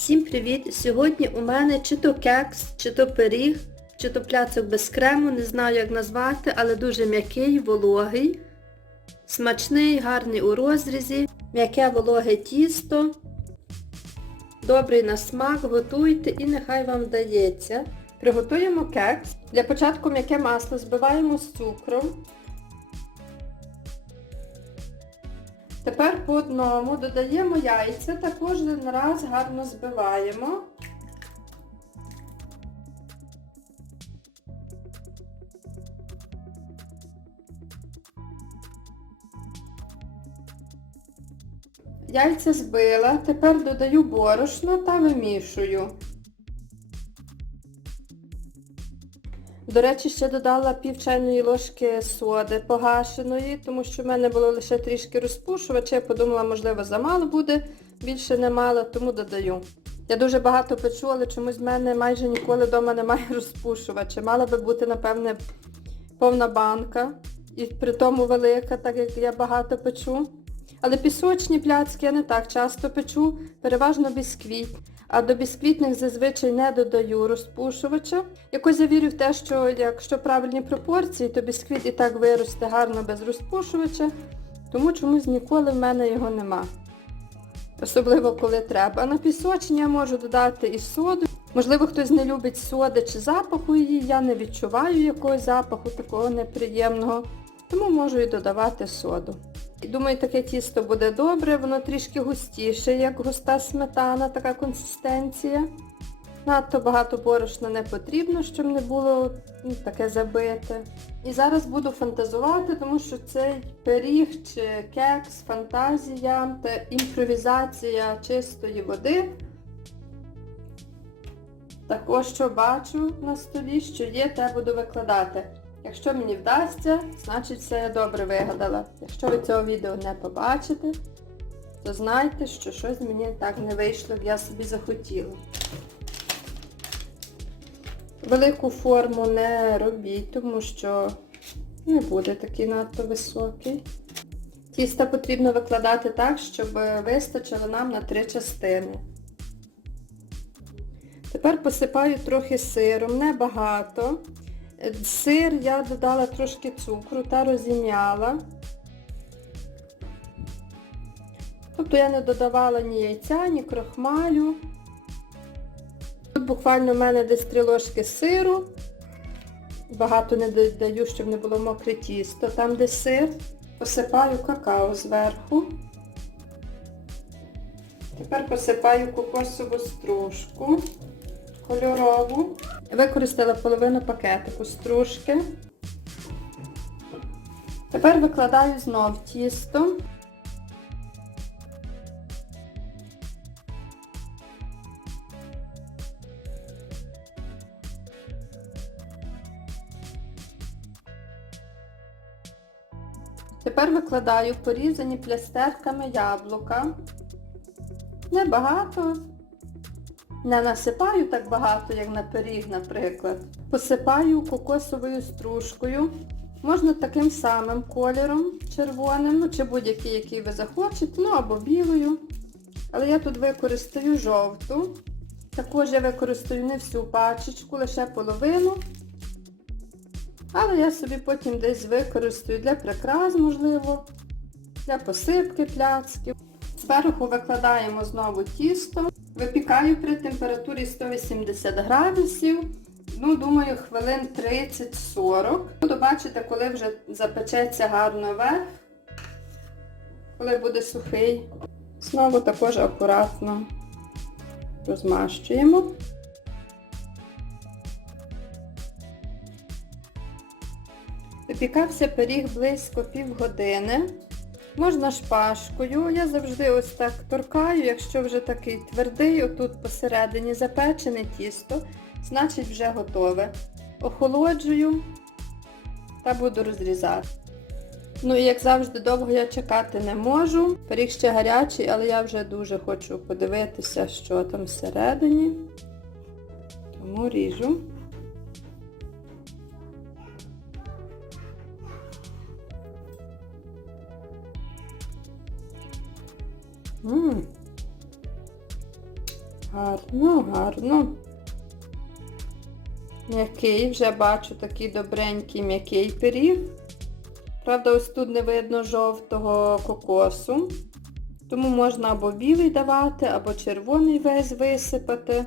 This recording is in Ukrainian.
Всім привіт! Сьогодні у мене чи то кекс, чи то пиріг, чи то пляцок без крему, не знаю як назвати, але дуже м'який, вологий, смачний, гарний у розрізі, м'яке вологе тісто, добрий на смак, готуйте і нехай вам вдається. Приготуємо кекс. Для початку м'яке масло збиваємо з цукром. Тепер по одному додаємо яйця та кожен раз гарно збиваємо. Яйця збила, тепер додаю борошно та вимішую. До речі, ще додала пів чайної ложки соди погашеної, тому що в мене було лише трішки розпушувача. Я подумала, можливо, замало буде, більше не мало, тому додаю. Я дуже багато печу, але чомусь в мене майже ніколи вдома немає розпушувача. Мала би бути, напевне, повна банка. І при тому велика, так як я багато печу. Але пісочні пляцки я не так часто печу, переважно бісквіт. А до бісквітних зазвичай не додаю розпушувача. Якось я вірю в те, що якщо правильні пропорції, то бісквіт і так виросте гарно без розпушувача, тому чомусь ніколи в мене його нема. Особливо коли треба. На пісочні я можу додати і соду. Можливо, хтось не любить соди чи запаху її, я не відчуваю якогось запаху такого неприємного, тому можу і додавати соду. Думаю, таке тісто буде добре, воно трішки густіше, як густа сметана, така консистенція. Надто багато борошна не потрібно, щоб не було ну, таке забите. І зараз буду фантазувати, тому що цей пиріг чи кекс, фантазія та імпровізація чистої води. Також, що бачу на столі, що є, те буду викладати. Якщо мені вдасться, значить все я добре вигадала. Якщо ви цього відео не побачите, то знайте, що щось мені так не вийшло, як я собі захотіла. Велику форму не робіть, тому що не буде такий надто високий. Тісто потрібно викладати так, щоб вистачило нам на три частини. Тепер посипаю трохи сиром, небагато. Сир я додала трошки цукру та розім'яла. Тобто я не додавала ні яйця, ні крохмалю. Тут буквально в мене десь 3 ложки сиру. Багато не додаю, щоб не було мокре тісто. Там де сир, посипаю какао зверху. Тепер посипаю кокосову стружку кольорову. Використала половину пакетику стружки. Тепер викладаю знов тісто. Тепер викладаю порізані плястерками яблука. Небагато, не насипаю так багато, як на пиріг, наприклад. Посипаю кокосовою стружкою. Можна таким самим кольором червоним, ну чи будь-який, який ви захочете, ну або білою. Але я тут використаю жовту. Також я використаю не всю пачечку, лише половину. Але я собі потім десь використаю для прикрас, можливо, для посипки пляцків. Зверху викладаємо знову тісто. Випікаю при температурі 180 градусів. Ну, думаю, хвилин 30-40. Буду бачити, коли вже запечеться гарно верх, коли буде сухий. Знову також акуратно розмащуємо. Випікався пиріг близько півгодини. Можна шпажкою. Я завжди ось так торкаю, якщо вже такий твердий, отут посередині запечене тісто, значить вже готове. Охолоджую та буду розрізати. Ну і як завжди довго я чекати не можу. Пиріг ще гарячий, але я вже дуже хочу подивитися, що там всередині. Тому ріжу. Гарно, гарно. М'який, вже бачу такий добренький м'який пиріг. Правда, ось тут не видно жовтого кокосу. Тому можна або білий давати, або червоний весь висипати.